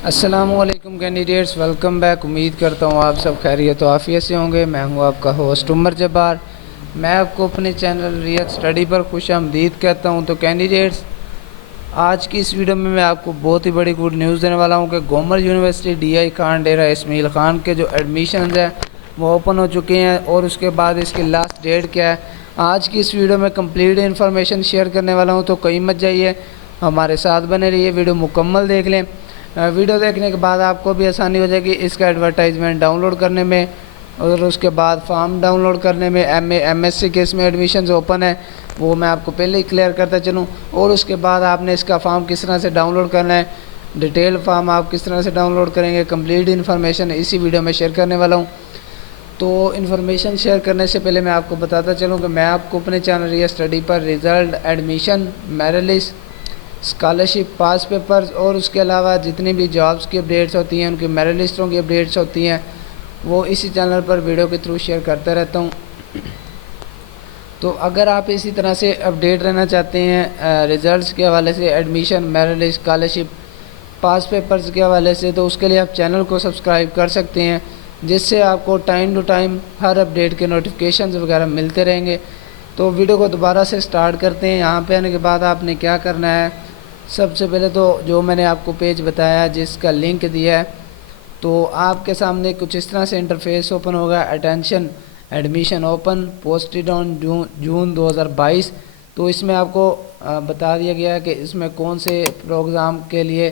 अस्सलामुअलैकुम candidates, welcome back. उम्मीद करता हूँ आप सब खैरियत और आफियत से होंगे। मैं हूँ आपका होस्ट उमर जब्बार। मैं आपको अपने चैनल रियल स्टडी पर खुशामदीद कहता हूँ। तो कैंडिडेट्स, आज की इस वीडियो में मैं आपको बहुत ही बड़ी गुड न्यूज़ देने वाला हूँ कि गवर्नमेंट यूनिवर्सिटी DI खान डेरा इस्माइल खान के जो एडमिशन्स हैं वो ओपन हो चुके हैं और उसके बाद इसकी लास्ट डेट क्या है, आज की इस वीडियो में कंप्लीट इन्फॉर्मेशन शेयर करने वाला हूँ। तो कहीं मत जाइए, हमारे साथ बने रहिए, वीडियो मुकम्मल देख लें। वीडियो देखने के बाद आपको भी आसानी हो जाएगी इसका एडवर्टाइजमेंट डाउनलोड करने में और उसके बाद फॉर्म डाउनलोड करने में। MSc के इसमें एडमिशन्स ओपन है, वो मैं आपको पहले ही क्लियर करता चलूँ। और उसके बाद आपने इसका फॉर्म किस तरह से डाउनलोड करना है, डिटेल फॉर्म आप किस तरह से डाउनलोड करेंगे, कंप्लीट इन्फॉर्मेशन इसी वीडियो में शेयर करने वाला हूँ। तो इन्फॉर्मेशन शेयर करने से पहले मैं आपको बताता चलूँ कि मैं आपको अपने चैनल या स्टडी पर result, admission, merit list, scholarship, past papers और उसके अलावा जितनी भी जॉब्स की अपडेट्स होती हैं, उनकी मेरिट लिस्टों की अपडेट्स होती हैं, वो इसी चैनल पर वीडियो के थ्रू शेयर करता रहता हूँ। तो अगर आप इसी तरह से अपडेट रहना चाहते हैं रिज़ल्ट्स के हवाले से, admission, merit list, scholarship, past papers के हवाले से, तो उसके लिए आप चैनल को सब्सक्राइब कर सकते हैं, जिससे आपको टाइम टू टाइम हर अपडेट के नोटिफिकेशंस वगैरह मिलते रहेंगे। तो वीडियो को दोबारा से स्टार्ट करते हैं। यहाँ पे आने के बाद आपने क्या करना है, सबसे पहले तो जो मैंने आपको पेज बताया जिसका लिंक दिया है, तो आपके सामने कुछ इस तरह से इंटरफेस ओपन होगा। Attention, admission open, posted on June 2022। तो इसमें आपको बता दिया गया है कि इसमें कौन से प्रोग्राम के लिए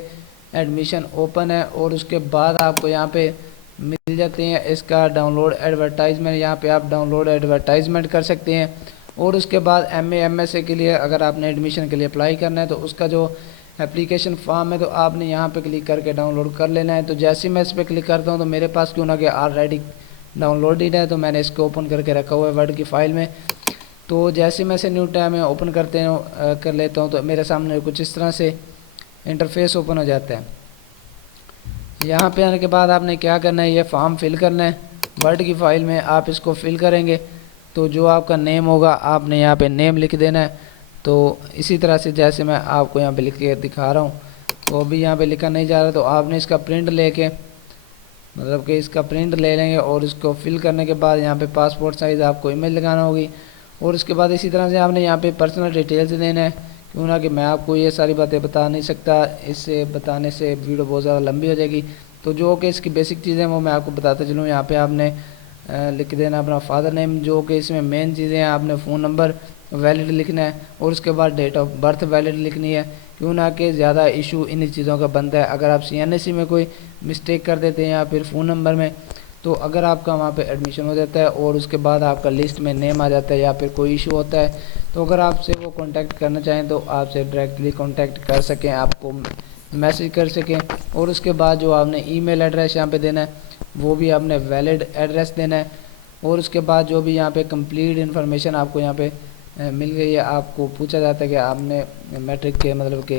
एडमिशन ओपन है और उसके बाद आपको यहाँ पे मिल जाते हैं इसका डाउनलोड एडवर्टाइजमेंट। यहाँ पे आप डाउनलोड एडवर्टाइजमेंट कर सकते हैं। और उसके बाद MSc के लिए अगर आपने एडमिशन के लिए अप्लाई करना है तो उसका जो एप्लीकेशन फॉर्म है तो आपने यहाँ पे क्लिक करके डाउनलोड कर लेना है। तो जैसे मैं इस पर क्लिक करता हूँ तो मेरे पास क्यों ना कि ऑलरेडी डाउनलोडेड है, तो मैंने इसको ओपन करके रखा हुआ है वर्ड की फ़ाइल में। तो जैसे मैं इसे न्यू टैब में ओपन कर लेता हूँ तो मेरे सामने कुछ इस तरह से इंटरफेस ओपन हो जाता है। यहाँ पे आने के बाद आपने क्या करना है, ये फॉर्म फिल करना है वर्ड की फ़ाइल में। आप इसको फिल करेंगे तो जो आपका नेम होगा आपने यहाँ पे नेम लिख देना है। तो इसी तरह से जैसे मैं आपको यहाँ पे लिख के दिखा रहा हूँ, तो अभी यहाँ पे लिखा नहीं जा रहा, तो आपने इसका प्रिंट लेके, मतलब कि इसका प्रिंट ले लेंगे और इसको फिल करने के बाद यहाँ पे पासपोर्ट साइज़ आपको इमेज लगाना होगी। और उसके बाद इसी तरह से आपने यहाँ पे पर्सनल डिटेल्स देना है, क्यों ना कि मैं आपको ये सारी बातें बता नहीं सकता, इससे बताने से वीडियो बहुत ज़्यादा लंबी हो जाएगी। तो जो कि इसकी बेसिक चीज़ें वो मैं आपको बताता चलूँ। यहाँ पे आपने लिख देना अपना फादर नेम, जो कि इसमें मेन चीज़ें हैं। आपने फ़ोन नंबर वैलिड लिखना है और उसके बाद डेट ऑफ बर्थ वैलिड लिखनी है, क्यों ना कि ज़्यादा इशू इन चीज़ों का बनता है। अगर आप CNSE में कोई मिस्टेक कर देते हैं या फिर फ़ोन नंबर में, तो अगर आपका वहाँ पे एडमिशन हो जाता है और उसके बाद आपका लिस्ट में नेम आ जाता है या फिर कोई इशू होता है, तो अगर आपसे वो कांटेक्ट करना चाहें तो आपसे डायरेक्टली कांटेक्ट कर सकें, आपको मैसेज कर सकें। और उसके बाद जो आपने ईमेल एड्रेस यहाँ पे देना है वो भी आपने वैलिड एड्रेस देना है। और उसके बाद जो भी यहाँ पे कंप्लीट इन्फॉर्मेशन आपको यहाँ पे मिल गई है, आपको पूछा जाता है कि आपने मैट्रिक के मतलब के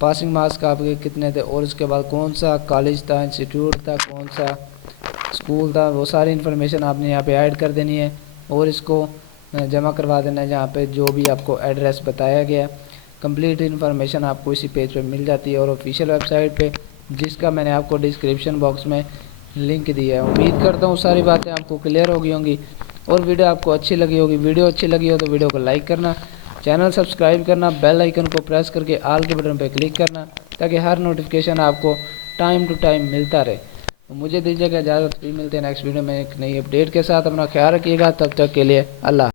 पासिंग मार्क्स का आपके कितने थे और उसके बाद कौन सा कॉलेज था, इंस्टीट्यूट था, कौन सा स्कूल था, वो सारी इन्फॉर्मेशन आपने यहाँ पे ऐड कर देनी है और इसको जमा करवा देना है जहाँ पे जो भी आपको एड्रेस बताया गया है। कंप्लीट इन्फॉर्मेशन आपको इसी पेज पे मिल जाती है और ऑफिशियल वेबसाइट पे, जिसका मैंने आपको डिस्क्रिप्शन बॉक्स में लिंक दिया है। उम्मीद करता हूँ सारी बातें आपको क्लियर हो गई होंगी और वीडियो आपको अच्छी लगी होगी। वीडियो अच्छी लगी हो तो वीडियो को लाइक करना, चैनल सब्सक्राइब करना, बेल आइकन को प्रेस करके ऑल के बटन पर क्लिक करना, ताकि हर नोटिफिकेशन आपको टाइम टू टाइम मिलता रहे। तो मुझे दीजिएगा इजाज़त, फिर मिलते हैं नेक्स्ट वीडियो में एक नई अपडेट के साथ। अपना ख्याल रखिएगा, तब तक के लिए अल्लाह।